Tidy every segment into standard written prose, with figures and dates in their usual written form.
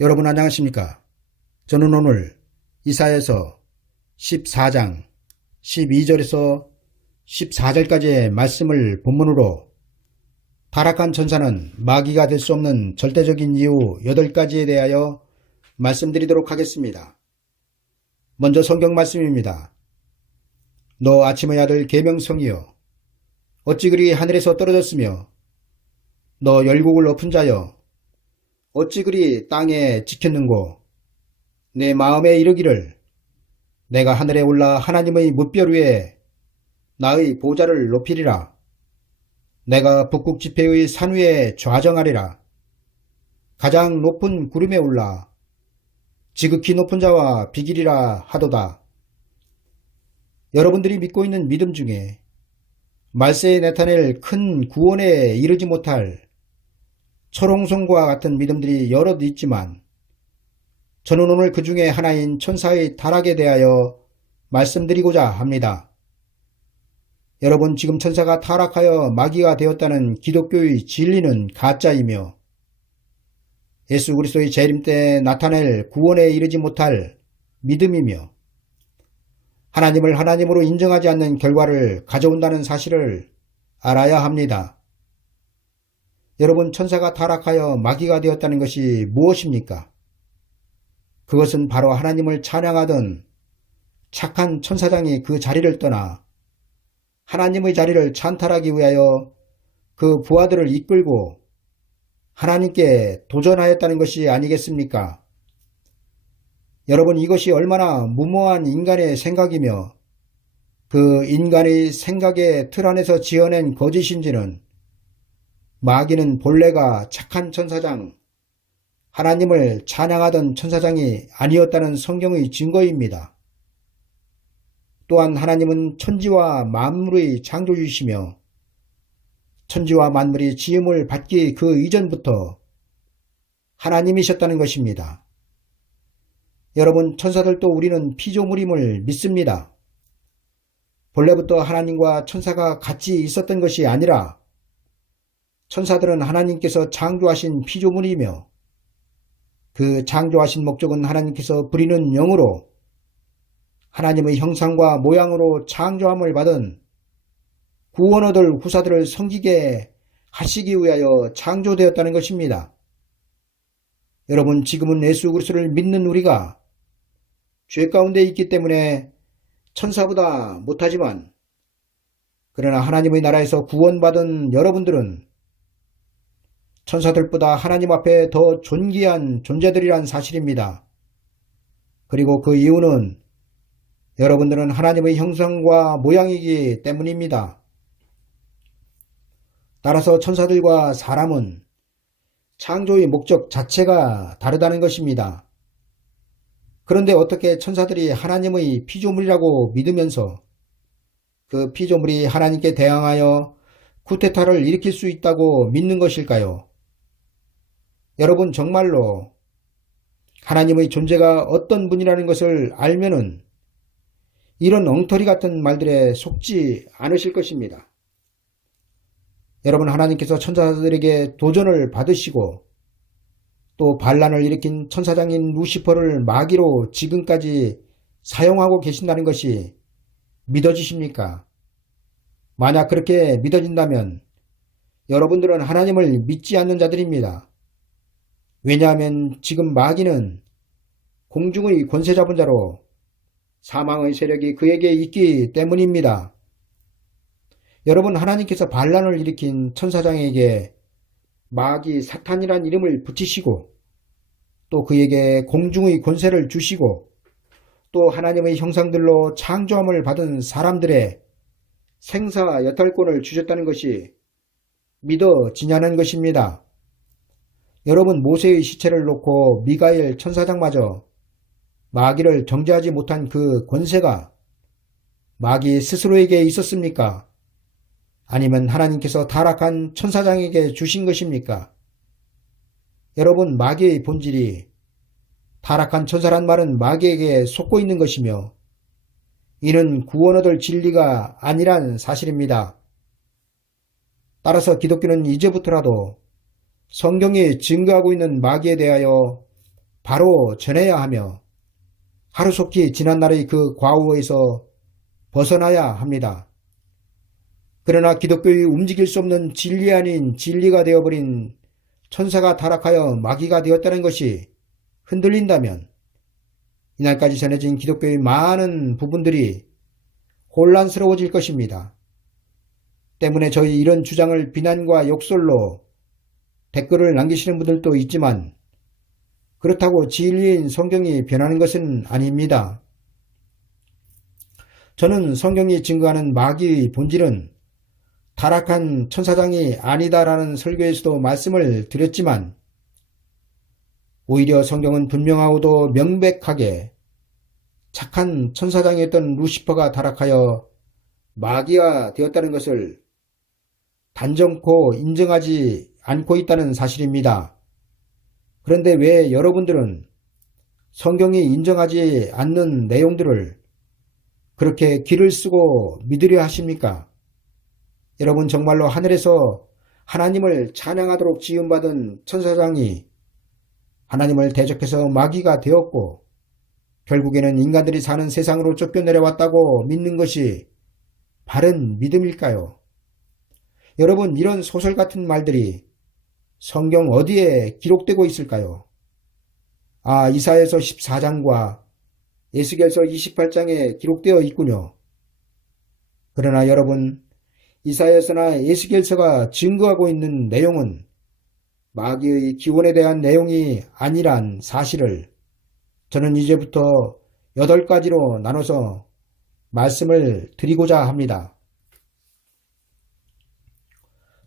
여러분 안녕하십니까? 저는 오늘 이사야서 14장 12절에서 14절까지의 말씀을 본문으로 타락한 천사는 마귀가 될 수 없는 절대적인 이유 8가지에 대하여 말씀드리도록 하겠습니다. 먼저 성경 말씀입니다. 너 아침의 아들 계명성이여 어찌 그리 하늘에서 떨어졌으며 너 열국을 엎은 자여 어찌 그리 땅에 지켰는고 내 마음에 이르기를 내가 하늘에 올라 하나님의 뭇별 위에 나의 보좌를 높이리라. 내가 북극 지폐의 산 위에 좌정하리라. 가장 높은 구름에 올라 지극히 높은 자와 비기리라 하도다. 여러분들이 믿고 있는 믿음 중에 말세에 나타낼 큰 구원에 이르지 못할 철옹성과 같은 믿음들이 여럿 있지만 저는 오늘 그 중에 하나인 천사의 타락에 대하여 말씀드리고자 합니다. 여러분, 지금 천사가 타락하여 마귀가 되었다는 기독교의 진리는 가짜이며 예수 그리스도의 재림 때 나타낼 구원에 이르지 못할 믿음이며 하나님을 하나님으로 인정하지 않는 결과를 가져온다는 사실을 알아야 합니다. 여러분, 천사가 타락하여 마귀가 되었다는 것이 무엇입니까? 그것은 바로 하나님을 찬양하던 착한 천사장이 그 자리를 떠나 하나님의 자리를 찬탈하기 위하여 그 부하들을 이끌고 하나님께 도전하였다는 것이 아니겠습니까? 여러분, 이것이 얼마나 무모한 인간의 생각이며 그 인간의 생각의 틀 안에서 지어낸 거짓인지는 마귀는 본래가 착한 천사장, 하나님을 찬양하던 천사장이 아니었다는 성경의 증거입니다. 또한 하나님은 천지와 만물의 창조주이시며 천지와 만물이 지음을 받기 그 이전부터 하나님이셨다는 것입니다. 여러분, 천사들도 우리는 피조물임을 믿습니다. 본래부터 하나님과 천사가 같이 있었던 것이 아니라 천사들은 하나님께서 창조하신 피조물이며 그 창조하신 목적은 하나님께서 부리는 영으로 하나님의 형상과 모양으로 창조함을 받은 구원 얻을 후사들을 섬기게 하시기 위하여 창조되었다는 것입니다. 여러분, 지금은 예수 그리스도를 믿는 우리가 죄 가운데 있기 때문에 천사보다 못하지만 그러나 하나님의 나라에서 구원받은 여러분들은 천사들보다 하나님 앞에 더 존귀한 존재들이란 사실입니다. 그리고 그 이유는 여러분들은 하나님의 형상과 모양이기 때문입니다. 따라서 천사들과 사람은 창조의 목적 자체가 다르다는 것입니다. 그런데 어떻게 천사들이 하나님의 피조물이라고 믿으면서 그 피조물이 하나님께 대항하여 쿠데타를 일으킬 수 있다고 믿는 것일까요? 여러분, 정말로 하나님의 존재가 어떤 분이라는 것을 알면은 이런 엉터리 같은 말들에 속지 않으실 것입니다. 여러분, 하나님께서 천사들에게 도전을 받으시고 또 반란을 일으킨 천사장인 루시퍼를 마귀로 지금까지 사용하고 계신다는 것이 믿어지십니까? 만약 그렇게 믿어진다면 여러분들은 하나님을 믿지 않는 자들입니다. 왜냐하면 지금 마귀는 공중의 권세 잡은 자로 사망의 세력이 그에게 있기 때문입니다. 여러분, 하나님께서 반란을 일으킨 천사장에게 마귀 사탄이란 이름을 붙이시고 또 그에게 공중의 권세를 주시고 또 하나님의 형상들로 창조함을 받은 사람들의 생사 여탈권을 주셨다는 것이 믿어지냐는 것입니다. 여러분, 모세의 시체를 놓고 미가엘 천사장마저 마귀를 정죄하지 못한 그 권세가 마귀 스스로에게 있었습니까? 아니면 하나님께서 타락한 천사장에게 주신 것입니까? 여러분, 마귀의 본질이 타락한 천사란 말은 마귀에게 속고 있는 것이며 이는 구원 얻을 진리가 아니란 사실입니다. 따라서 기독교는 이제부터라도 성경이 증거하고 있는 마귀에 대하여 바로 전해야 하며 하루속히 지난날의 그 과오에서 벗어나야 합니다. 그러나 기독교의 움직일 수 없는 진리 아닌 진리가 되어버린 천사가 타락하여 마귀가 되었다는 것이 흔들린다면 이날까지 전해진 기독교의 많은 부분들이 혼란스러워질 것입니다. 때문에 저희 이런 주장을 비난과 욕설로 댓글을 남기시는 분들도 있지만 그렇다고 진리인 성경이 변하는 것은 아닙니다. 저는 성경이 증거하는 마귀의 본질은 타락한 천사장이 아니다라는 설교에서도 말씀을 드렸지만 오히려 성경은 분명하고도 명백하게 착한 천사장이었던 루시퍼가 타락하여 마귀가 되었다는 것을 단정코 인정하지 않고 있다는 사실입니다. 그런데 왜 여러분들은 성경이 인정하지 않는 내용들을 그렇게 기를 쓰고 믿으려 하십니까? 여러분 정말로 하늘에서 하나님을 찬양하도록 지음받은 천사장이 하나님을 대적해서 마귀가 되었고 결국에는 인간들이 사는 세상으로 쫓겨내려왔다고 믿는 것이 바른 믿음일까요? 여러분 이런 소설 같은 말들이 성경 어디에 기록되고 있을까요? 이사야서 14장과 에스겔서 28장에 기록되어 있군요. 그러나 여러분 이사야서나 에스겔서가 증거하고 있는 내용은 마귀의 기원에 대한 내용이 아니란 사실을 저는 이제부터 8가지로 나눠서 말씀을 드리고자 합니다.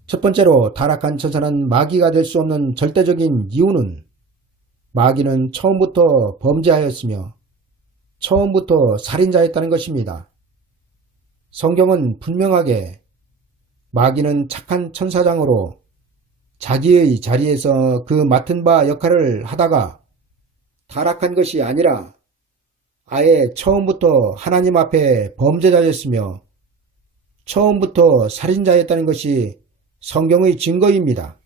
첫 번째로 타락한 천사는 마귀가 될 수 없는 절대적인 이유는 마귀는 처음부터 범죄하였으며 처음부터 살인자였다는 것입니다. 성경은 분명하게 마귀는 착한 천사장으로 자기의 자리에서 그 맡은 바 역할을 하다가 타락한 것이 아니라 아예 처음부터 하나님 앞에 범죄자였으며 처음부터 살인자였다는 것이 성경의 증거입니다.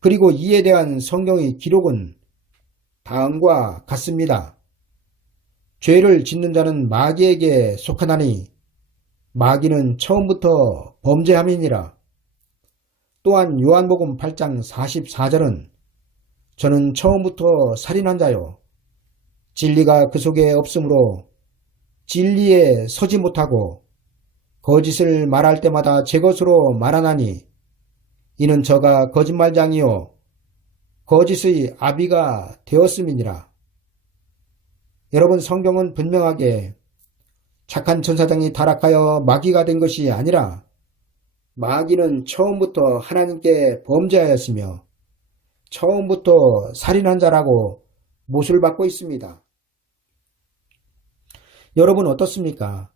그리고 이에 대한 성경의 기록은 다음과 같습니다. 죄를 짓는 자는 마귀에게 속하나니 마귀는 처음부터 범죄함이니라. 또한 요한복음 8장 44절은 저는 처음부터 살인한 자요 진리가 그 속에 없으므로 진리에 서지 못하고 거짓을 말할 때마다 제 것으로 말하나니 이는 저가 거짓말장이요 거짓의 아비가 되었음이니라. 여러분 성경은 분명하게 착한 천사장이 타락하여 마귀가 된 것이 아니라 마귀는 처음부터 하나님께 범죄하였으며 처음부터 살인한 자라고 못을 받고 있습니다. 여러분 어떻습니까?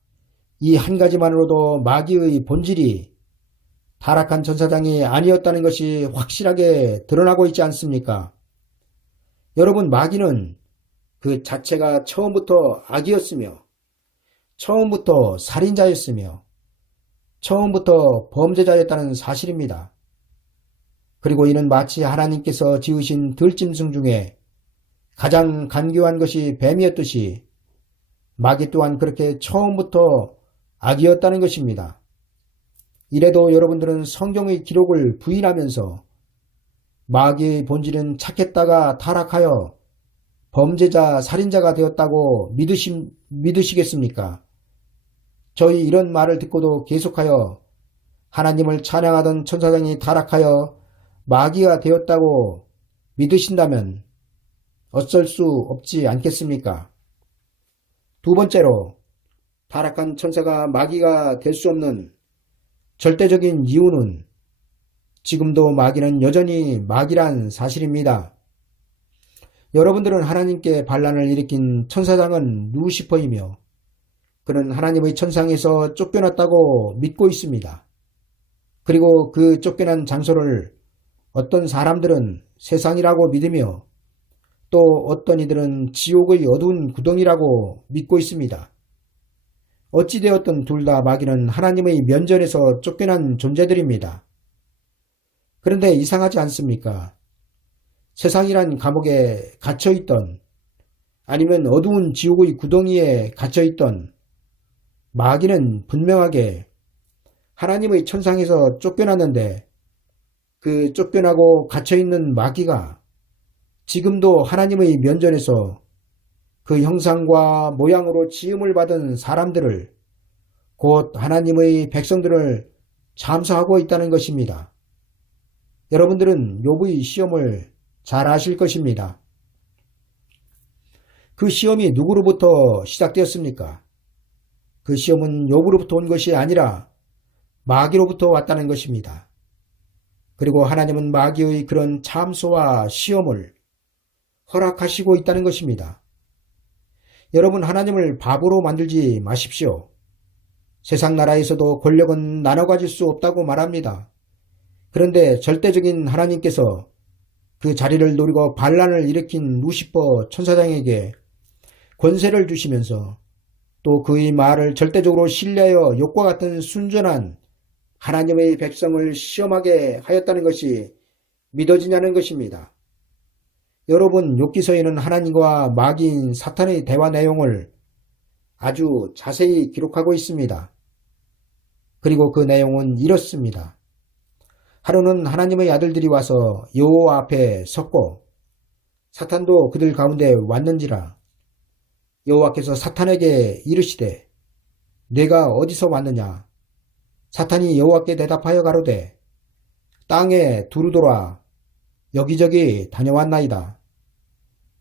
이 한 가지만으로도 마귀의 본질이 타락한 천사장이 아니었다는 것이 확실하게 드러나고 있지 않습니까? 여러분 마귀는 그 자체가 처음부터 악이었으며 처음부터 살인자였으며 처음부터 범죄자였다는 사실입니다. 그리고 이는 마치 하나님께서 지으신 들짐승 중에 가장 간교한 것이 뱀이었듯이 마귀 또한 그렇게 처음부터 악이었다는 것입니다. 이래도 여러분들은 성경의 기록을 부인하면서 마귀의 본질은 착했다가 타락하여 범죄자, 살인자가 되었다고 믿으시겠습니까? 저희 이런 말을 듣고도 계속하여 하나님을 찬양하던 천사장이 타락하여 마귀가 되었다고 믿으신다면 어쩔 수 없지 않겠습니까? 두 번째로 타락한 천사가 마귀가 될 수 없는 절대적인 이유는 지금도 마귀는 여전히 마귀란 사실입니다. 여러분들은 하나님께 반란을 일으킨 천사장은 루시퍼이며 그는 하나님의 천상에서 쫓겨났다고 믿고 있습니다. 그리고 그 쫓겨난 장소를 어떤 사람들은 세상이라고 믿으며 또 어떤 이들은 지옥의 어두운 구덩이라고 믿고 있습니다. 어찌되었든 둘 다 마귀는 하나님의 면전에서 쫓겨난 존재들입니다. 그런데 이상하지 않습니까? 세상이란 감옥에 갇혀있던 아니면 어두운 지옥의 구덩이에 갇혀있던 마귀는 분명하게 하나님의 천상에서 쫓겨났는데 그 쫓겨나고 갇혀있는 마귀가 지금도 하나님의 면전에서 그 형상과 모양으로 지음을 받은 사람들을 곧 하나님의 백성들을 참수하고 있다는 것입니다. 여러분들은 욥의 시험을 잘 아실 것입니다. 그 시험이 누구로부터 시작되었습니까? 그 시험은 욥으로부터 온 것이 아니라 마귀로부터 왔다는 것입니다. 그리고 하나님은 마귀의 그런 참소와 시험을 허락하시고 있다는 것입니다. 여러분, 하나님을 바보로 만들지 마십시오. 세상 나라에서도 권력은 나눠 가질 수 없다고 말합니다. 그런데 절대적인 하나님께서 그 자리를 노리고 반란을 일으킨 루시퍼 천사장에게 권세를 주시면서 또 그의 말을 절대적으로 신뢰하여 욕과 같은 순전한 하나님의 백성을 시험하게 하였다는 것이 믿어지냐는 것입니다. 여러분, 욥기서에는 하나님과 마귀인 사탄의 대화 내용을 아주 자세히 기록하고 있습니다. 그리고 그 내용은 이렇습니다. 하루는 하나님의 아들들이 와서 여호와 앞에 섰고 사탄도 그들 가운데 왔는지라. 여호와께서 사탄에게 이르시되 내가 어디서 왔느냐? 사탄이 여호와께 대답하여 가로되 땅에 두루 돌아 여기저기 다녀왔나이다.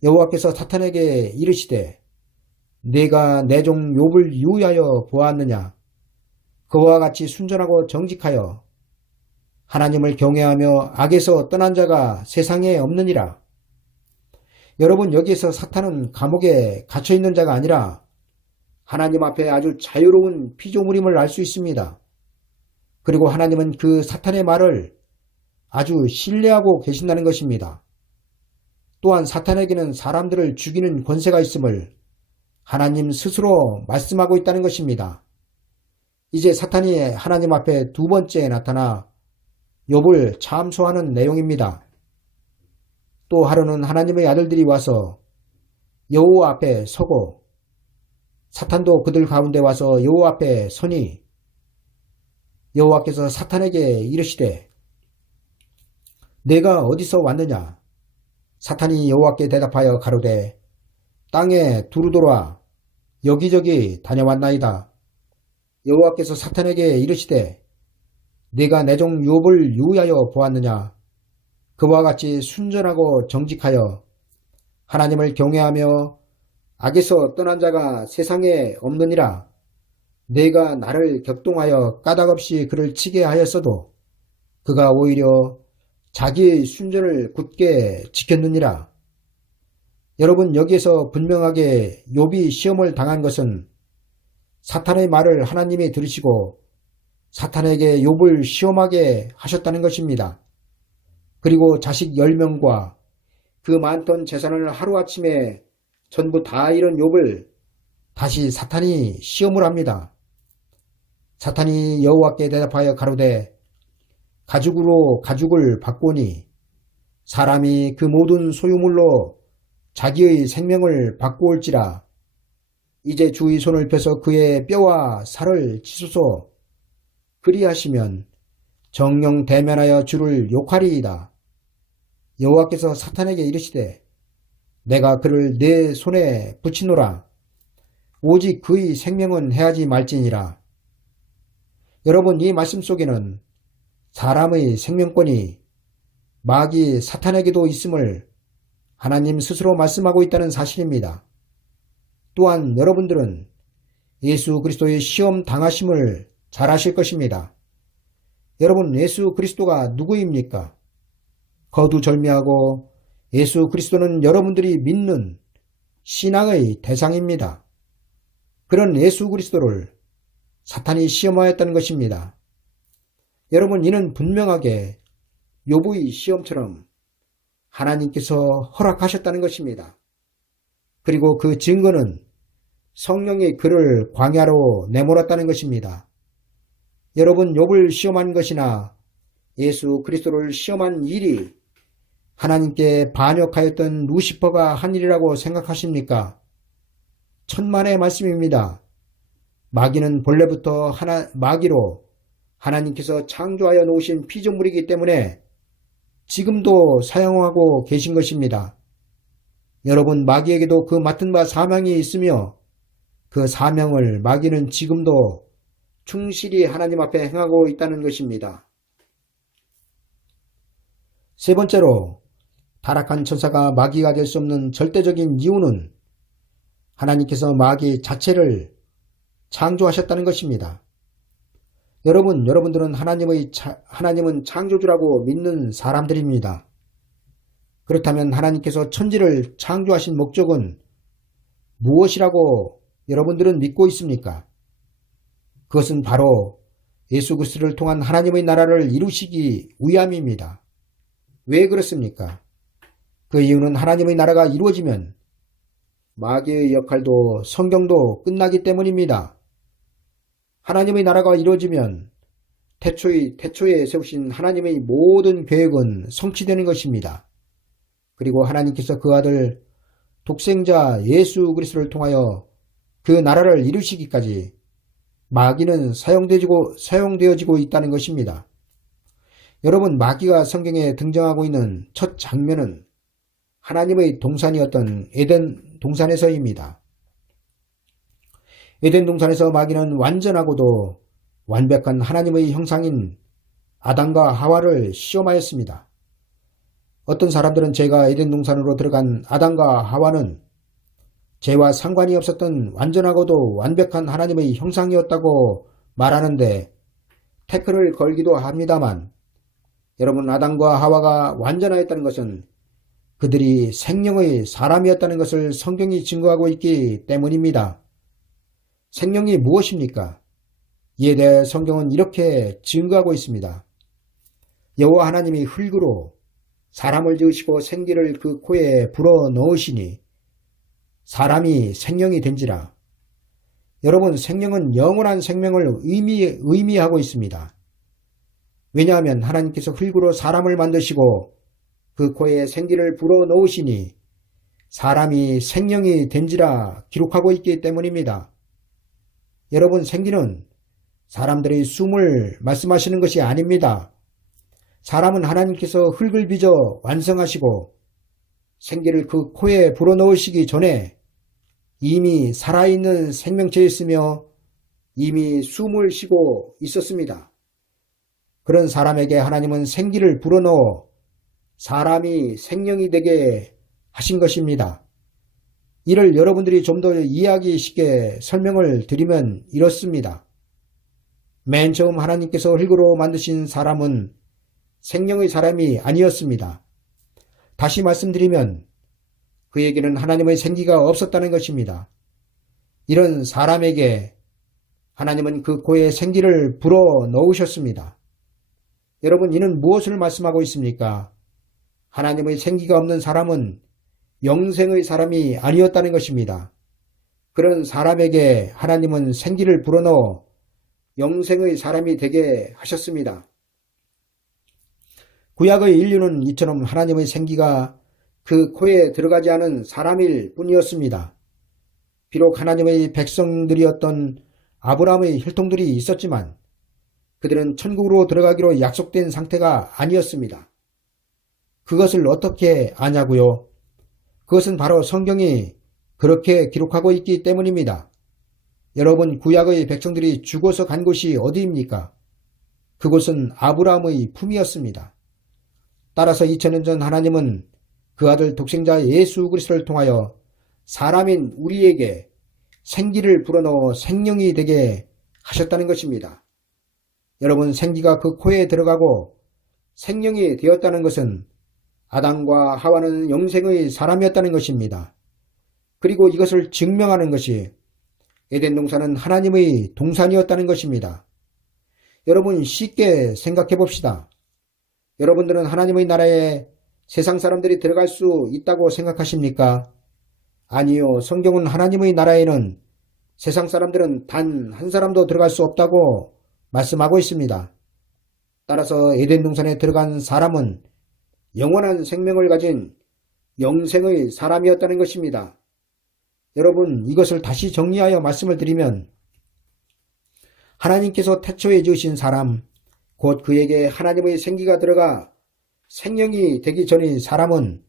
여호와께서 사탄에게 이르시되 내가 내 종 욥을 유의하여 보았느냐? 그와 같이 순전하고 정직하여 하나님을 경외하며 악에서 떠난 자가 세상에 없느니라. 여러분, 여기에서 사탄은 감옥에 갇혀있는 자가 아니라 하나님 앞에 아주 자유로운 피조물임을 알 수 있습니다. 그리고 하나님은 그 사탄의 말을 아주 신뢰하고 계신다는 것입니다. 또한 사탄에게는 사람들을 죽이는 권세가 있음을 하나님 스스로 말씀하고 있다는 것입니다. 이제 사탄이 하나님 앞에 두 번째 나타나 욥을 참소하는 내용입니다. 또 하루는 하나님의 아들들이 와서 여호와 앞에 서고 사탄도 그들 가운데 와서 여호와 앞에 서니 여호와께서 사탄에게 이르시되 내가 어디서 왔느냐? 사탄이 여호와께 대답하여 가로되 땅에 두루 돌아 여기저기 다녀왔나이다. 여호와께서 사탄에게 이르시되 내가 내 종 욥을 유의하여 보았느냐? 그와 같이 순전하고 정직하여 하나님을 경외하며 악에서 떠난 자가 세상에 없느니라. 내가 나를 격동하여 까닭없이 그를 치게 하였어도 그가 오히려 자기의 순전을 굳게 지켰느니라. 여러분, 여기에서 분명하게 욥이 시험을 당한 것은 사탄의 말을 하나님이 들으시고 사탄에게 욥을 시험하게 하셨다는 것입니다. 그리고 자식 10명과 그 많던 재산을 하루아침에 전부 다 잃은 욥을 다시 사탄이 시험을 합니다. 사탄이 여호와께 대답하여 가로되 가죽으로 가죽을 바꾸니 사람이 그 모든 소유물로 자기의 생명을 바꾸올지라. 이제 주의 손을 펴서 그의 뼈와 살을 치소서. 그리하시면 정령 대면하여 주를 욕하리이다. 여호와께서 사탄에게 이르시되 내가 그를 내 손에 붙이노라. 오직 그의 생명은 해하지 말지니라. 여러분, 이 말씀 속에는 사람의 생명권이 마귀 사탄에게도 있음을 하나님 스스로 말씀하고 있다는 사실입니다. 또한 여러분들은 예수 그리스도의 시험 당하심을 잘 아실 것입니다. 여러분, 예수 그리스도가 누구입니까? 거두절미하고 예수 그리스도는 여러분들이 믿는 신앙의 대상입니다. 그런 예수 그리스도를 사탄이 시험하였다는 것입니다. 여러분, 이는 분명하게 욥의 시험처럼 하나님께서 허락하셨다는 것입니다. 그리고 그 증거는 성령이 그를 광야로 내몰았다는 것입니다. 여러분, 욥을 시험한 것이나 예수 그리스도를 시험한 일이 하나님께 반역하였던 루시퍼가 한 일이라고 생각하십니까? 천만의 말씀입니다. 마귀는 본래부터 마귀로 하나님께서 창조하여 놓으신 피조물이기 때문에 지금도 사용하고 계신 것입니다. 여러분, 마귀에게도 그 맡은 바 사명이 있으며 그 사명을 마귀는 지금도 충실히 하나님 앞에 행하고 있다는 것입니다. 세 번째로, 타락한 천사가 마귀가 될 수 없는 절대적인 이유는 하나님께서 마귀 자체를 창조하셨다는 것입니다. 여러분들은 하나님은 창조주라고 믿는 사람들입니다. 그렇다면 하나님께서 천지를 창조하신 목적은 무엇이라고 여러분들은 믿고 있습니까? 그것은 바로 예수 그리스도를 통한 하나님의 나라를 이루시기 위함입니다. 왜 그렇습니까? 그 이유는 하나님의 나라가 이루어지면 마귀의 역할도 성경도 끝나기 때문입니다. 하나님의 나라가 이루어지면 태초에 세우신 하나님의 모든 계획은 성취되는 것입니다. 그리고 하나님께서 그 아들 독생자 예수 그리스도를 통하여 그 나라를 이루시기까지 마귀는 사용되어지고 있다는 것입니다. 여러분, 마귀가 성경에 등장하고 있는 첫 장면은 하나님의 동산이었던 에덴 동산에서입니다. 에덴 동산에서 마귀는 완전하고도 완벽한 하나님의 형상인 아담과 하와를 시험하였습니다. 어떤 사람들은 제가 에덴 동산으로 들어간 아담과 하와는 죄와 상관이 없었던 완전하고도 완벽한 하나님의 형상이었다고 말하는데 태클을 걸기도 합니다만, 여러분, 아담과 하와가 완전하였다는 것은 그들이 생명의 사람이었다는 것을 성경이 증거하고 있기 때문입니다. 생명이 무엇입니까? 이에 대해 성경은 이렇게 증거하고 있습니다. 여호와 하나님이 흙으로 사람을 지으시고 생기를 그 코에 불어 넣으시니 사람이 생명이 된지라. 여러분, 생명은 영원한 생명을 의미하고 있습니다. 왜냐하면 하나님께서 흙으로 사람을 만드시고 그 코에 생기를 불어 넣으시니 사람이 생명이 된지라 기록하고 있기 때문입니다. 여러분, 생기는 사람들의 숨을 말씀하시는 것이 아닙니다. 사람은 하나님께서 흙을 빚어 완성하시고 생기를 그 코에 불어넣으시기 전에 이미 살아있는 생명체였으며 이미 숨을 쉬고 있었습니다. 그런 사람에게 하나님은 생기를 불어넣어 사람이 생명이 되게 하신 것입니다. 이를 여러분들이 좀 더 이해하기 쉽게 설명을 드리면 이렇습니다. 맨 처음 하나님께서 흙으로 만드신 사람은 생명의 사람이 아니었습니다. 다시 말씀드리면 그에게는 하나님의 생기가 없었다는 것입니다. 이런 사람에게 하나님은 그 코에 생기를 불어 넣으셨습니다. 여러분, 이는 무엇을 말씀하고 있습니까? 하나님의 생기가 없는 사람은 영생의 사람이 아니었다는 것입니다. 그런 사람에게 하나님은 생기를 불어넣어 영생의 사람이 되게 하셨습니다. 구약의 인류는 이처럼 하나님의 생기가 그 코에 들어가지 않은 사람일 뿐이었습니다. 비록 하나님의 백성들이었던 아브라함의 혈통들이 있었지만 그들은 천국으로 들어가기로 약속된 상태가 아니었습니다. 그것을 어떻게 아냐고요? 그것은 바로 성경이 그렇게 기록하고 있기 때문입니다. 여러분, 구약의 백성들이 죽어서 간 곳이 어디입니까? 그곳은 아브라함의 품이었습니다. 따라서 2000년 전 하나님은 그 아들 독생자 예수 그리스도를 통하여 사람인 우리에게 생기를 불어넣어 생명이 되게 하셨다는 것입니다. 여러분, 생기가 그 코에 들어가고 생명이 되었다는 것은 아담과 하와는 영생의 사람이었다는 것입니다. 그리고 이것을 증명하는 것이 에덴 동산은 하나님의 동산이었다는 것입니다. 여러분, 쉽게 생각해 봅시다. 여러분들은 하나님의 나라에 세상 사람들이 들어갈 수 있다고 생각하십니까? 아니요. 성경은 하나님의 나라에는 세상 사람들은 단 한 사람도 들어갈 수 없다고 말씀하고 있습니다. 따라서 에덴 동산에 들어간 사람은 영원한 생명을 가진 영생의 사람이었다는 것입니다. 여러분, 이것을 다시 정리하여 말씀을 드리면 하나님께서 태초에 지으신 사람, 곧 그에게 하나님의 생기가 들어가 생명이 되기 전의 사람은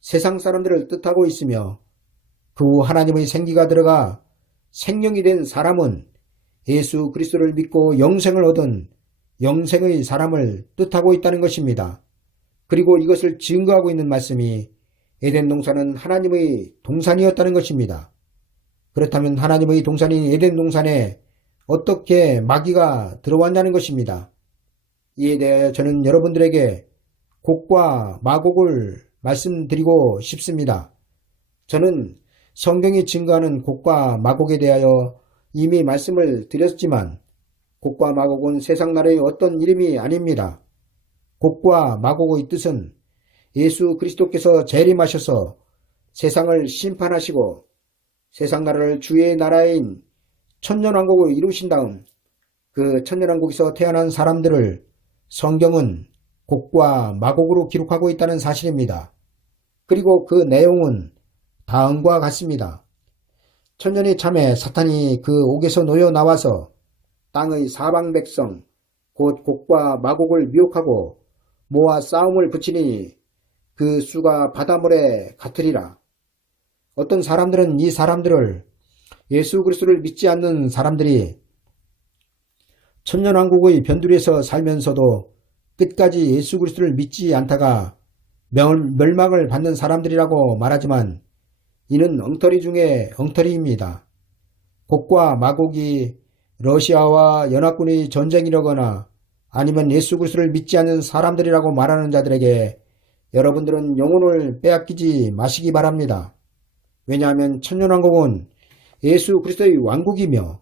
세상 사람들을 뜻하고 있으며, 그 후 하나님의 생기가 들어가 생명이 된 사람은 예수 그리스도를 믿고 영생을 얻은 영생의 사람을 뜻하고 있다는 것입니다. 그리고 이것을 증거하고 있는 말씀이 에덴 동산은 하나님의 동산이었다는 것입니다. 그렇다면 하나님의 동산인 에덴 동산에 어떻게 마귀가 들어왔냐는 것입니다. 이에 대하여 저는 여러분들에게 곡과 마곡을 말씀드리고 싶습니다. 저는 성경이 증거하는 곡과 마곡에 대하여 이미 말씀을 드렸지만, 곡과 마곡은 세상 나라의 어떤 이름이 아닙니다. 곡과 마곡의 뜻은 예수 그리스도께서 재림하셔서 세상을 심판하시고 세상 나라를 주의 나라인 천년왕국을 이루신 다음 그 천년왕국에서 태어난 사람들을 성경은 곡과 마곡으로 기록하고 있다는 사실입니다. 그리고 그 내용은 다음과 같습니다. 천년이 참에 사탄이 그 옥에서 놓여 나와서 땅의 사방 백성 곧 곡과 마곡을 미혹하고 모아 싸움을 붙이니 그 수가 바닷물에 같으리라. 어떤 사람들은 이 사람들을 예수 그리스도를 믿지 않는 사람들이 천년왕국의 변두리에서 살면서도 끝까지 예수 그리스도를 믿지 않다가 멸망을 받는 사람들이라고 말하지만 이는 엉터리 중에 엉터리입니다. 곡과 마곡이 러시아와 연합군의 전쟁이라거나 아니면 예수 그리스도를 믿지 않는 사람들이라고 말하는 자들에게 여러분들은 영혼을 빼앗기지 마시기 바랍니다. 왜냐하면 천년왕국은 예수 그리스도의 왕국이며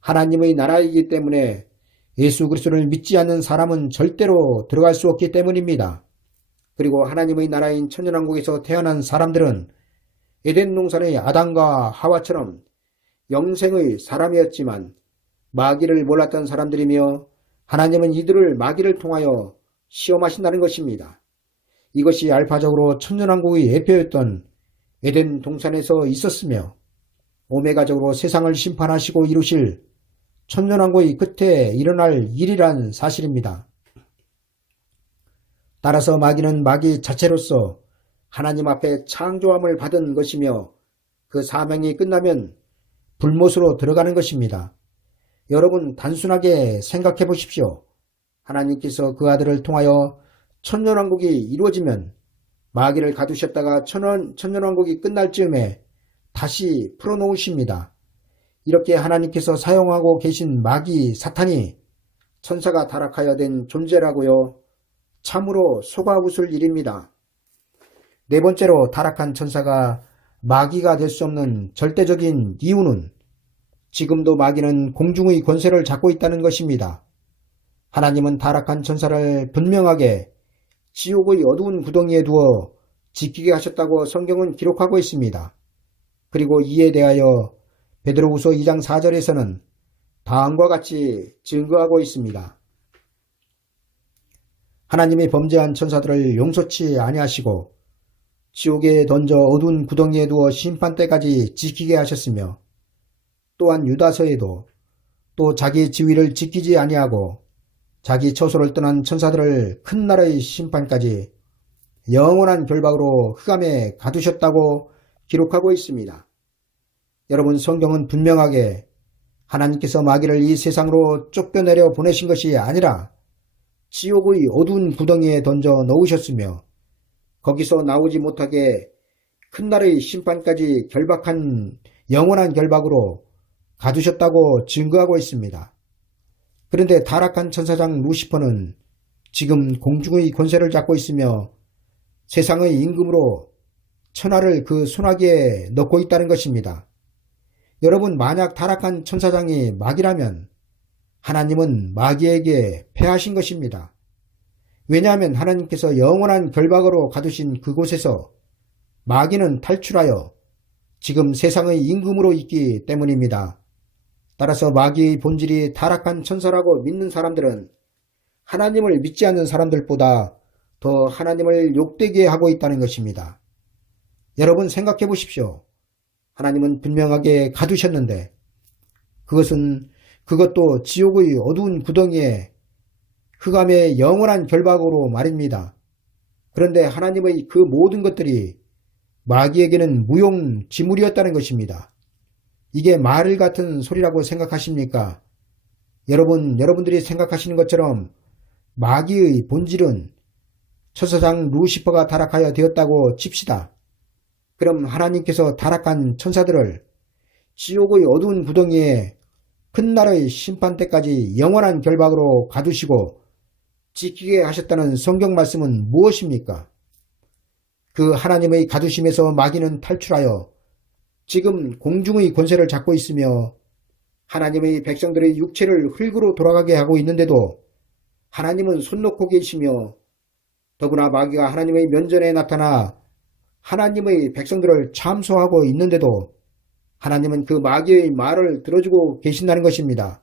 하나님의 나라이기 때문에 예수 그리스도를 믿지 않는 사람은 절대로 들어갈 수 없기 때문입니다. 그리고 하나님의 나라인 천년왕국에서 태어난 사람들은 에덴 동산의 아담과 하와처럼 영생의 사람이었지만 마귀를 몰랐던 사람들이며 하나님은 이들을 마귀를 통하여 시험하신다는 것입니다. 이것이 알파적으로 천년왕국의 예표였던 에덴 동산에서 있었으며 오메가적으로 세상을 심판하시고 이루실 천년왕국의 끝에 일어날 일이란 사실입니다. 따라서 마귀는 마귀 자체로서 하나님 앞에 창조함을 받은 것이며 그 사명이 끝나면 불못으로 들어가는 것입니다. 여러분, 단순하게 생각해 보십시오. 하나님께서 그 아들을 통하여 천년왕국이 이루어지면 마귀를 가두셨다가 천년왕국이 끝날 즈음에 다시 풀어놓으십니다. 이렇게 하나님께서 사용하고 계신 마귀 사탄이 천사가 타락하여 된 존재라고요. 참으로 속아웃을 일입니다. 네 번째로 타락한 천사가 마귀가 될 수 없는 절대적인 이유는 지금도 마귀는 공중의 권세를 잡고 있다는 것입니다. 하나님은 타락한 천사를 분명하게 지옥의 어두운 구덩이에 두어 지키게 하셨다고 성경은 기록하고 있습니다. 그리고 이에 대하여 베드로후서 2장 4절에서는 다음과 같이 증거하고 있습니다. 하나님이 범죄한 천사들을 용서치 아니하시고 지옥에 던져 어두운 구덩이에 두어 심판 때까지 지키게 하셨으며, 또한 유다서에도 또 자기 지위를 지키지 아니하고 자기 처소를 떠난 천사들을 큰 나라의 심판까지 영원한 결박으로 흑암에 가두셨다고 기록하고 있습니다. 여러분, 성경은 분명하게 하나님께서 마귀를 이 세상으로 쫓겨내려 보내신 것이 아니라 지옥의 어두운 구덩이에 던져 넣으셨으며 거기서 나오지 못하게 큰 날의 심판까지 결박한 영원한 결박으로 가두셨다고 증거하고 있습니다. 그런데 타락한 천사장 루시퍼는 지금 공중의 권세를 잡고 있으며 세상의 임금으로 천하를 그 손아귀에 넣고 있다는 것입니다. 여러분, 만약 타락한 천사장이 마귀라면 하나님은 마귀에게 패하신 것입니다. 왜냐하면 하나님께서 영원한 결박으로 가두신 그곳에서 마귀는 탈출하여 지금 세상의 임금으로 있기 때문입니다. 따라서 마귀의 본질이 타락한 천사라고 믿는 사람들은 하나님을 믿지 않는 사람들보다 더 하나님을 욕되게 하고 있다는 것입니다. 여러분 생각해 보십시오. 하나님은 분명하게 가두셨는데 그것도 지옥의 어두운 구덩이에 흑암의 영원한 결박으로 말입니다. 그런데 하나님의 그 모든 것들이 마귀에게는 무용지물이었다는 것입니다. 이게 말을 같은 소리라고 생각하십니까? 여러분들이 생각하시는 것처럼 마귀의 본질은 천사장 루시퍼가 타락하여 되었다고 칩시다. 그럼 하나님께서 타락한 천사들을 지옥의 어두운 구덩이에 큰 날의 심판 때까지 영원한 결박으로 가두시고 지키게 하셨다는 성경 말씀은 무엇입니까? 그 하나님의 가두심에서 마귀는 탈출하여 지금 공중의 권세를 잡고 있으며 하나님의 백성들의 육체를 흙으로 돌아가게 하고 있는데도 하나님은 손 놓고 계시며 더구나 마귀가 하나님의 면전에 나타나 하나님의 백성들을 참소하고 있는데도 하나님은 그 마귀의 말을 들어주고 계신다는 것입니다.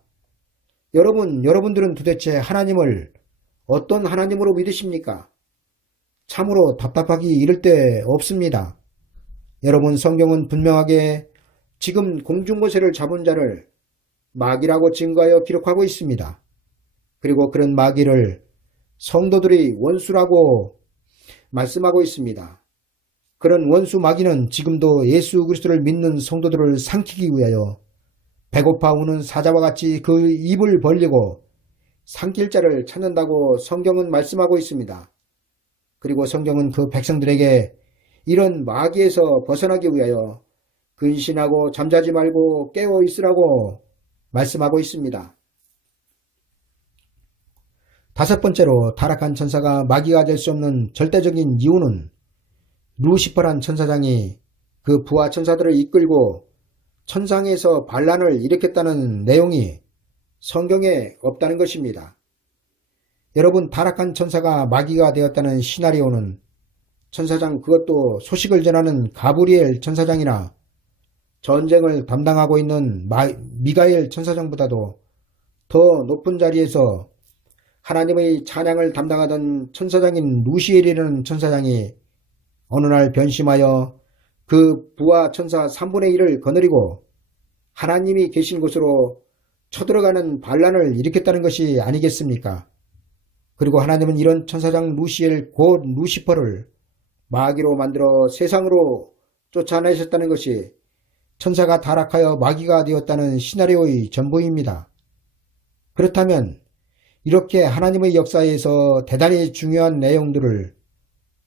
여러분들은 도대체 하나님을 어떤 하나님으로 믿으십니까? 참으로 답답하기 이를 데 없습니다. 여러분 성경은 분명하게 지금 공중권세를 잡은 자를 마귀라고 증거하여 기록하고 있습니다. 그리고 그런 마귀를 성도들의 원수라고 말씀하고 있습니다. 그런 원수 마귀는 지금도 예수 그리스도를 믿는 성도들을 삼키기 위하여 배고파 우는 사자와 같이 그 입을 벌리고 삼킬 자를 찾는다고 성경은 말씀하고 있습니다. 그리고 성경은 그 백성들에게 이런 마귀에서 벗어나기 위하여 근신하고 잠자지 말고 깨어 있으라고 말씀하고 있습니다. 다섯 번째로 타락한 천사가 마귀가 될 수 없는 절대적인 이유는 루시퍼란 천사장이 그 부하 천사들을 이끌고 천상에서 반란을 일으켰다는 내용이 성경에 없다는 것입니다. 여러분 타락한 천사가 마귀가 되었다는 시나리오는 천사장 그것도 소식을 전하는 가브리엘 천사장이나 전쟁을 담당하고 있는 미가엘 천사장보다도 더 높은 자리에서 하나님의 찬양을 담당하던 천사장인 루시엘이라는 천사장이 어느 날 변심하여 그 부하 천사 3분의 1을 거느리고 하나님이 계신 곳으로 쳐들어가는 반란을 일으켰다는 것이 아니겠습니까? 그리고 하나님은 이런 천사장 루시엘 곧 루시퍼를 마귀로 만들어 세상으로 쫓아내셨다는 것이 천사가 타락하여 마귀가 되었다는 시나리오의 전부입니다. 그렇다면 이렇게 하나님의 역사에서 대단히 중요한 내용들을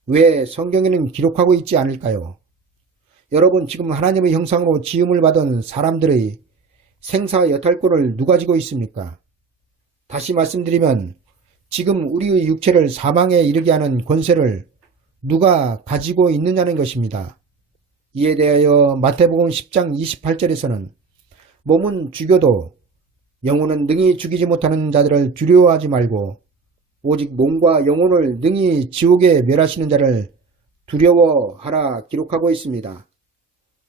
왜 성경에는 기록하고 있지 않을까요? 여러분 지금 하나님의 형상으로 지음을 받은 사람들의 생사 여탈권을 누가 지고 있습니까? 다시 말씀드리면 지금 우리의 육체를 사망에 이르게 하는 권세를 누가 가지고 있느냐는 것입니다. 이에 대하여 마태복음 10장 28절에서는 몸은 죽여도 영혼은 능히 죽이지 못하는 자들을 두려워하지 말고 오직 몸과 영혼을 능히 지옥에 멸하시는 자를 두려워하라 기록하고 있습니다.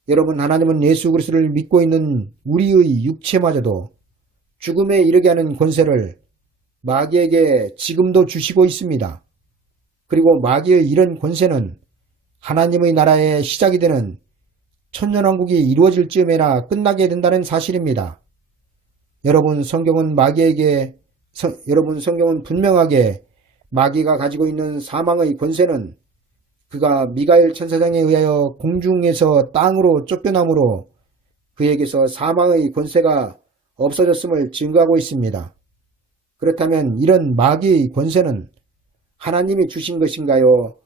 여러분 하나님은 예수 그리스도를 믿고 있는 우리의 육체마저도 죽음에 이르게 하는 권세를 마귀에게 지금도 주시고 있습니다. 그리고 마귀의 이런 권세는 하나님의 나라의 시작이 되는 천년왕국이 이루어질 즈음에나 끝나게 된다는 사실입니다. 여러분 성경은 분명하게 마귀가 가지고 있는 사망의 권세는 그가 미가엘 천사장에 의하여 공중에서 땅으로 쫓겨남으로 그에게서 사망의 권세가 없어졌음을 증거하고 있습니다. 그렇다면 이런 마귀의 권세는 하나님이 주신 것인가요?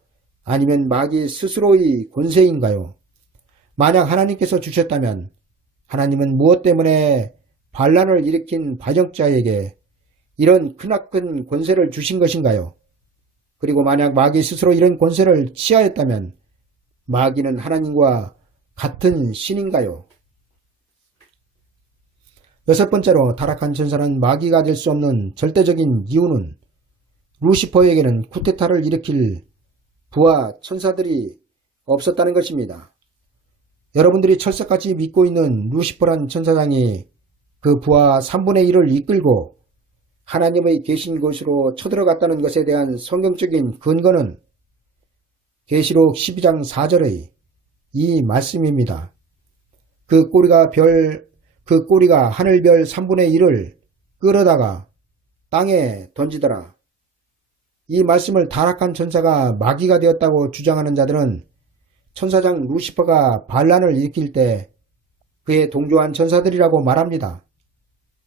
아니면 마귀 스스로의 권세인가요? 만약 하나님께서 주셨다면 하나님은 무엇 때문에 반란을 일으킨 반역자에게 이런 크나큰 권세를 주신 것인가요? 그리고 만약 마귀 스스로 이런 권세를 취하였다면 마귀는 하나님과 같은 신인가요? 여섯 번째로 타락한 천사는 마귀가 될 수 없는 절대적인 이유는 루시퍼에게는 쿠데타를 일으킬 부하 천사들이 없었다는 것입니다. 여러분들이 철석같이 믿고 있는 루시퍼란 천사장이 그 부하 3분의 1을 이끌고 하나님의 계신 곳으로 쳐들어갔다는 것에 대한 성경적인 근거는 계시록 12장 4절의 이 말씀입니다. 그 꼬리가 하늘별 3분의 1을 끌어다가 땅에 던지더라. 이 말씀을 타락한 천사가 마귀가 되었다고 주장하는 자들은 천사장 루시퍼가 반란을 일으킬 때 그에 동조한 천사들이라고 말합니다.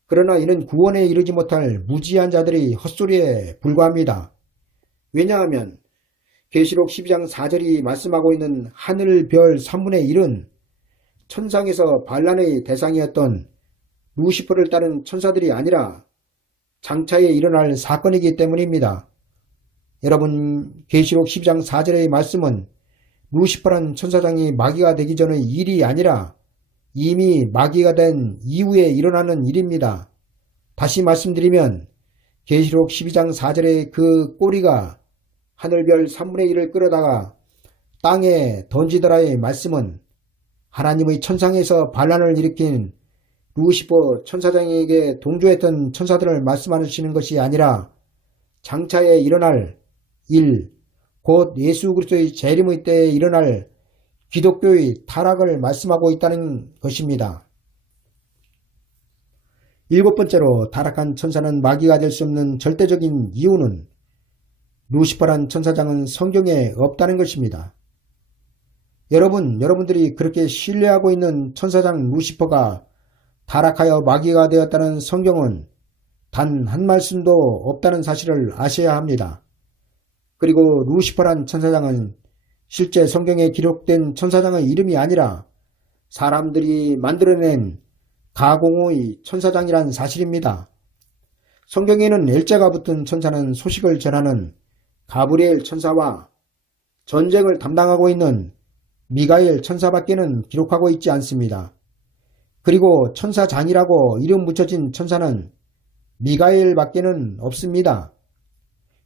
그러나 이는 구원에 이르지 못할 무지한 자들의 헛소리에 불과합니다. 왜냐하면 계시록 12장 4절이 말씀하고 있는 하늘별 3분의 1은 천상에서 반란의 대상이었던 루시퍼를 따른 천사들이 아니라 장차에 일어날 사건이기 때문입니다. 여러분, 계시록 12장 4절의 말씀은 루시퍼란 천사장이 마귀가 되기 전의 일이 아니라 이미 마귀가 된 이후에 일어나는 일입니다. 다시 말씀드리면 계시록 12장 4절의 그 꼬리가 하늘별 3분의 1을 끌어다가 땅에 던지더라의 말씀은 하나님의 천상에서 반란을 일으킨 루시퍼 천사장에게 동조했던 천사들을 말씀하시는 것이 아니라 장차에 일어날 일, 곧 예수 그리스도의 재림의 때에 일어날 기독교의 타락을 말씀하고 있다는 것입니다. 일곱 번째로 타락한 천사는 마귀가 될 수 없는 절대적인 이유는 루시퍼란 천사장은 성경에 없다는 것입니다. 여러분들이 그렇게 신뢰하고 있는 천사장 루시퍼가 타락하여 마귀가 되었다는 성경은 단 한 말씀도 없다는 사실을 아셔야 합니다. 그리고 루시퍼란 천사장은 실제 성경에 기록된 천사장의 이름이 아니라 사람들이 만들어낸 가공의 천사장이란 사실입니다. 성경에는 일자가 붙은 천사는 소식을 전하는 가브리엘 천사와 전쟁을 담당하고 있는 미가엘 천사밖에는 기록하고 있지 않습니다. 그리고 천사장이라고 이름 붙여진 천사는 미가엘밖에는 없습니다.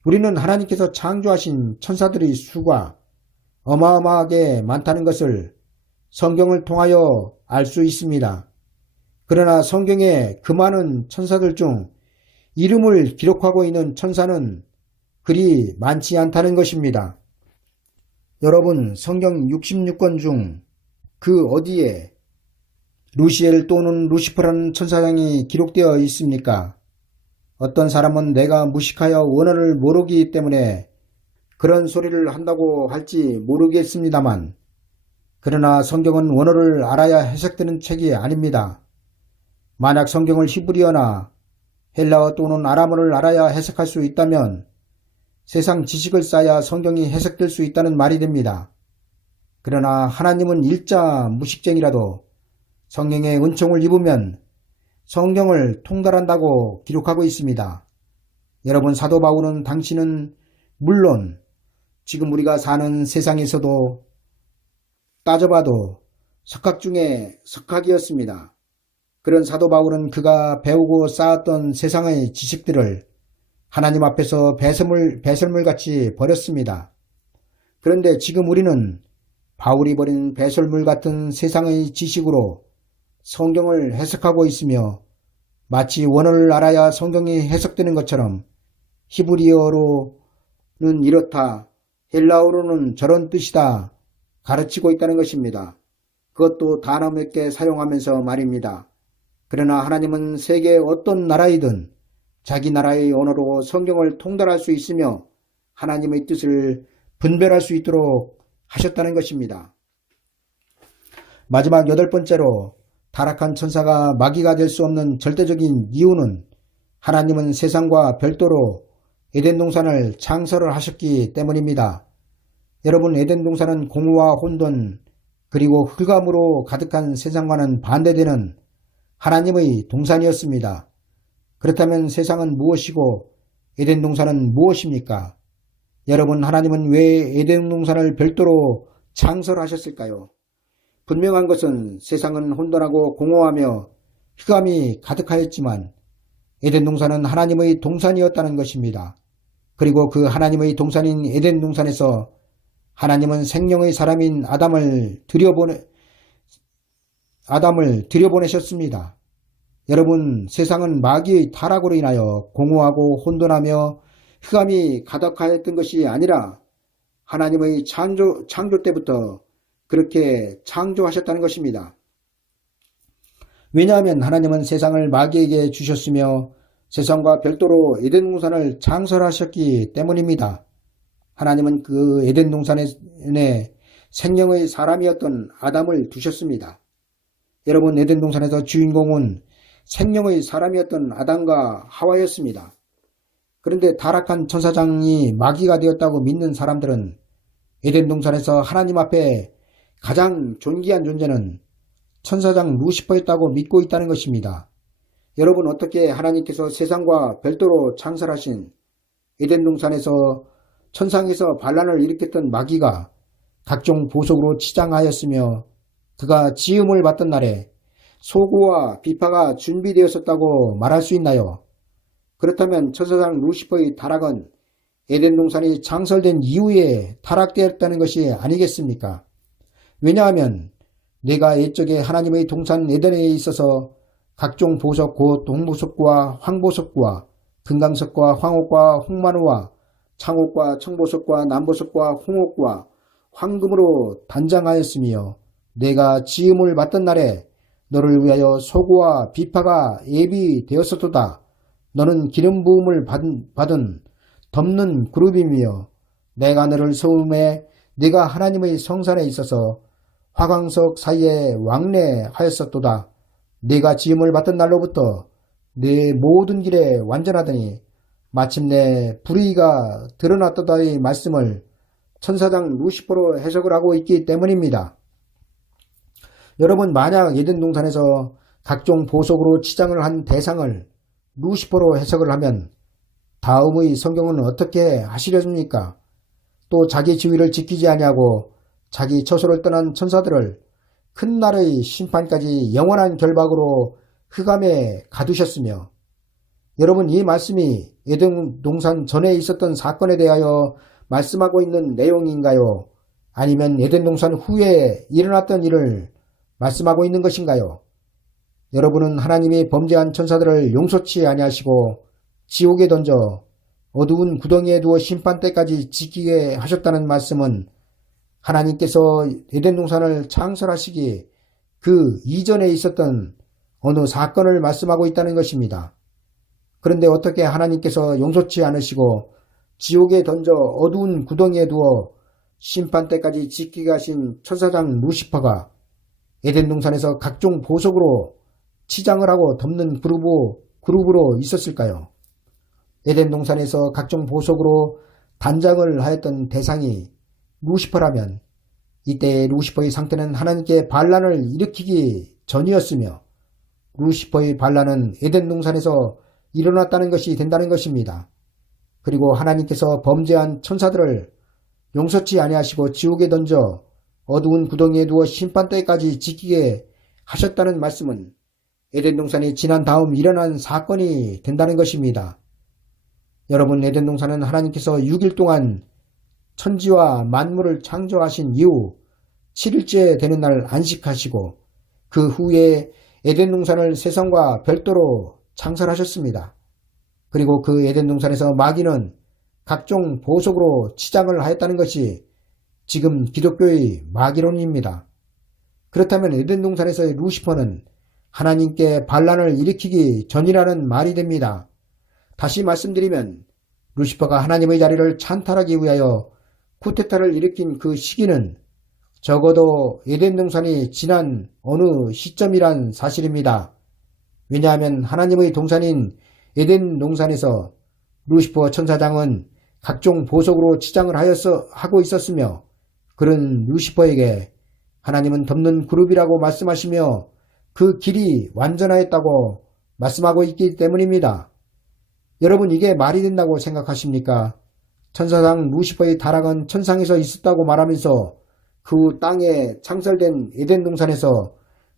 우리는 하나님께서 창조하신 천사들의 수가 어마어마하게 많다는 것을 성경을 통하여 알 수 있습니다. 그러나 성경에 그 많은 천사들 중 이름을 기록하고 있는 천사는 그리 많지 않다는 것입니다. 여러분, 성경 66권 중 그 어디에 루시엘 또는 루시퍼라는 천사장이 기록되어 있습니까? 어떤 사람은 내가 무식하여 원어를 모르기 때문에 그런 소리를 한다고 할지 모르겠습니다만, 그러나 성경은 원어를 알아야 해석되는 책이 아닙니다. 만약 성경을 히브리어나 헬라어 또는 아람어를 알아야 해석할 수 있다면 세상 지식을 쌓아야 성경이 해석될 수 있다는 말이 됩니다. 그러나 하나님은 일자 무식쟁이라도 성령의 은총을 입으면 성경을 통달한다고 기록하고 있습니다. 여러분, 사도 바울은 당신은 물론 지금 우리가 사는 세상에서도 따져봐도 석학 중에 석학이었습니다. 그런 사도 바울은 그가 배우고 쌓았던 세상의 지식들을 하나님 앞에서 배설물같이 버렸습니다. 그런데 지금 우리는 바울이 버린 배설물 같은 세상의 지식으로 성경을 해석하고 있으며 마치 원어를 알아야 성경이 해석되는 것처럼 히브리어로는 이렇다, 헬라어로는 저런 뜻이다 가르치고 있다는 것입니다. 그것도 단어 몇 개 사용하면서 말입니다. 그러나 하나님은 세계 어떤 나라이든 자기 나라의 언어로 성경을 통달할 수 있으며 하나님의 뜻을 분별할 수 있도록 하셨다는 것입니다. 마지막 여덟 번째로 타락한 천사가 마귀가 될 수 없는 절대적인 이유는 하나님은 세상과 별도로 에덴 동산을 창설을 하셨기 때문입니다. 여러분, 에덴 동산은 공허와 혼돈 그리고 흑암으로 가득한 세상과는 반대되는 하나님의 동산이었습니다. 그렇다면 세상은 무엇이고 에덴 동산은 무엇입니까? 여러분, 하나님은 왜 에덴 동산을 별도로 창설하셨을까요? 분명한 것은 세상은 혼돈하고 공허하며 흑암이 가득하였지만 에덴 동산은 하나님의 동산이었다는 것입니다. 그리고 그 하나님의 동산인 에덴 동산에서 하나님은 생명의 사람인 아담을 들여보내셨습니다. 여러분, 세상은 마귀의 타락으로 인하여 공허하고 혼돈하며 흑암이 가득하였던 것이 아니라 하나님의 창조 때부터 그렇게 창조하셨다는 것입니다. 왜냐하면 하나님은 세상을 마귀에게 주셨으며 세상과 별도로 에덴 동산을 창설하셨기 때문입니다. 하나님은 그 에덴 동산에 생명의 사람이었던 아담을 두셨습니다. 여러분, 에덴 동산에서 주인공은 생명의 사람이었던 아담과 하와였습니다. 그런데 타락한 천사장이 마귀가 되었다고 믿는 사람들은 에덴 동산에서 하나님 앞에 가장 존귀한 존재는 천사장 루시퍼였다고 믿고 있다는 것입니다. 여러분, 어떻게 하나님께서 세상과 별도로 창설하신 에덴 동산에서 천상에서 반란을 일으켰던 마귀가 각종 보석으로 치장하였으며 그가 지음을 받던 날에 소고와 비파가 준비되었었다고 말할 수 있나요? 그렇다면 천사장 루시퍼의 타락은 에덴 동산이 창설된 이후에 타락되었다는 것이 아니겠습니까? 왜냐하면 내가 옛적에 하나님의 동산 에덴에 있어서 각종 보석 곧 동보석과 황보석과 금강석과 황옥과 홍만호와 창옥과 청보석과 남보석과 홍옥과 황금으로 단장하였으며 내가 지음을 받던 날에 너를 위하여 소고와 비파가 예비되었었도다. 너는 기름 부음을 받은 덮는 그룹이며 내가 너를 세움에 네가 하나님의 성산에 있어서 화광석 사이에 왕래하였었도다. 네가 지음을 받던 날로부터 내 모든 길에 완전하더니 마침내 불의가 드러났도다의 말씀을 천사장 루시퍼로 해석을 하고 있기 때문입니다. 여러분, 만약 에덴 동산에서 각종 보석으로 치장을 한 대상을 루시퍼로 해석을 하면 다음의 성경은 어떻게 하시려습니까? 또 자기 지위를 지키지 아니하고 자기 처소를 떠난 천사들을 큰 날의 심판까지 영원한 결박으로 흑암에 가두셨으며, 여러분, 이 말씀이 에덴 동산 전에 있었던 사건에 대하여 말씀하고 있는 내용인가요? 아니면 에덴 동산 후에 일어났던 일을 말씀하고 있는 것인가요? 여러분은 하나님이 범죄한 천사들을 용서치 아니하시고 지옥에 던져 어두운 구덩이에 두어 심판 때까지 지키게 하셨다는 말씀은 하나님께서 에덴 동산을 창설하시기 그 이전에 있었던 어느 사건을 말씀하고 있다는 것입니다. 그런데 어떻게 하나님께서 용서치 않으시고 지옥에 던져 어두운 구덩이에 두어 심판 때까지 지키게 하신 천사장 루시퍼가 에덴 동산에서 각종 보석으로 치장을 하고 덮는 그룹으로 있었을까요? 에덴 동산에서 각종 보석으로 단장을 하였던 대상이 루시퍼라면 이때 루시퍼의 상태는 하나님께 반란을 일으키기 전이었으며 루시퍼의 반란은 에덴 동산에서 일어났다는 것이 된다는 것입니다. 그리고 하나님께서 범죄한 천사들을 용서치 아니하시고 지옥에 던져 어두운 구덩이에 두어 심판 때까지 지키게 하셨다는 말씀은 에덴 동산이 지난 다음 일어난 사건이 된다는 것입니다. 여러분, 에덴 동산은 하나님께서 6일 동안 천지와 만물을 창조하신 이후 7일째 되는 날 안식하시고 그 후에 에덴 동산을 세상과 별도로 창설하셨습니다. 그리고 그 에덴 동산에서 마귀는 각종 보석으로 치장을 하였다는 것이 지금 기독교의 마귀론입니다. 그렇다면 에덴 동산에서의 루시퍼는 하나님께 반란을 일으키기 전이라는 말이 됩니다. 다시 말씀드리면 루시퍼가 하나님의 자리를 찬탈하기 위하여 쿠데타를 일으킨 그 시기는 적어도 에덴 동산이 지난 어느 시점이란 사실입니다. 왜냐하면 하나님의 동산인 에덴 동산에서 루시퍼 천사장은 각종 보석으로 치장을 하고 있었으며 그런 루시퍼에게 하나님은 덮는 그룹이라고 말씀하시며 그 길이 완전하였다고 말씀하고 있기 때문입니다. 여러분, 이게 말이 된다고 생각하십니까? 천사장 루시퍼의 타락은 천상에서 있었다고 말하면서 그 땅에 창설된 에덴 동산에서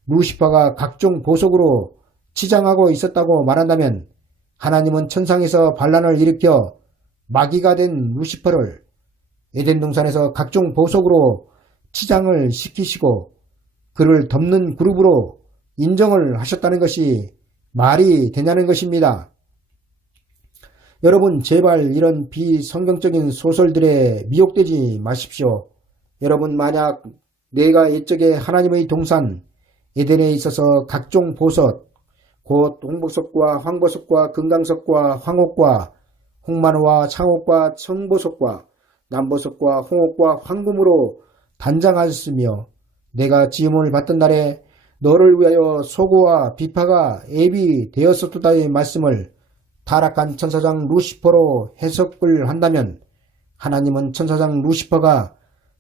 루시퍼가 각종 보석으로 치장하고 있었다고 말한다면 하나님은 천상에서 반란을 일으켜 마귀가 된 루시퍼를 에덴 동산에서 각종 보석으로 치장을 시키시고 그를 덮는 그룹으로 인정을 하셨다는 것이 말이 되냐는 것입니다. 여러분 제발 이런 비성경적인 소설들에 미혹되지 마십시오. 여러분 만약 내가 옛적에 하나님의 동산 에덴에 있어서 각종 보석 곧 홍보석과 황보석과 금강석과 황옥과 홍만호와 창옥과 청보석과 남보석과 홍옥과 황금으로 단장하였으며 내가 지음을 받던 날에 너를 위하여 소고와 비파가 앱이 되었었다의 말씀을 타락한 천사장 루시퍼로 해석을 한다면 하나님은 천사장 루시퍼가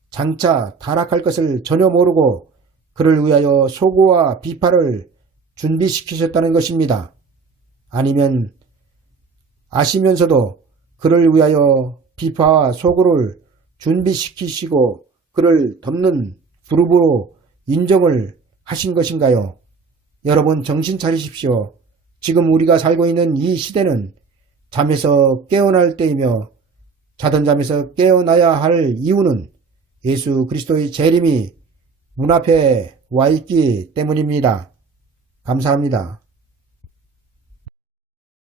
장차 타락할 것을 전혀 모르고 그를 위하여 소고와 비파를 준비시키셨다는 것입니다. 아니면 아시면서도 그를 위하여 비파와 소고를 준비시키시고 그를 덮는 그룹으로 인정을 하신 것인가요? 여러분 정신 차리십시오. 지금 우리가 살고 있는 이 시대는 잠에서 깨어날 때이며 자던 잠에서 깨어나야 할 이유는 예수 그리스도의 재림이 문 앞에 와 있기 때문입니다. 감사합니다.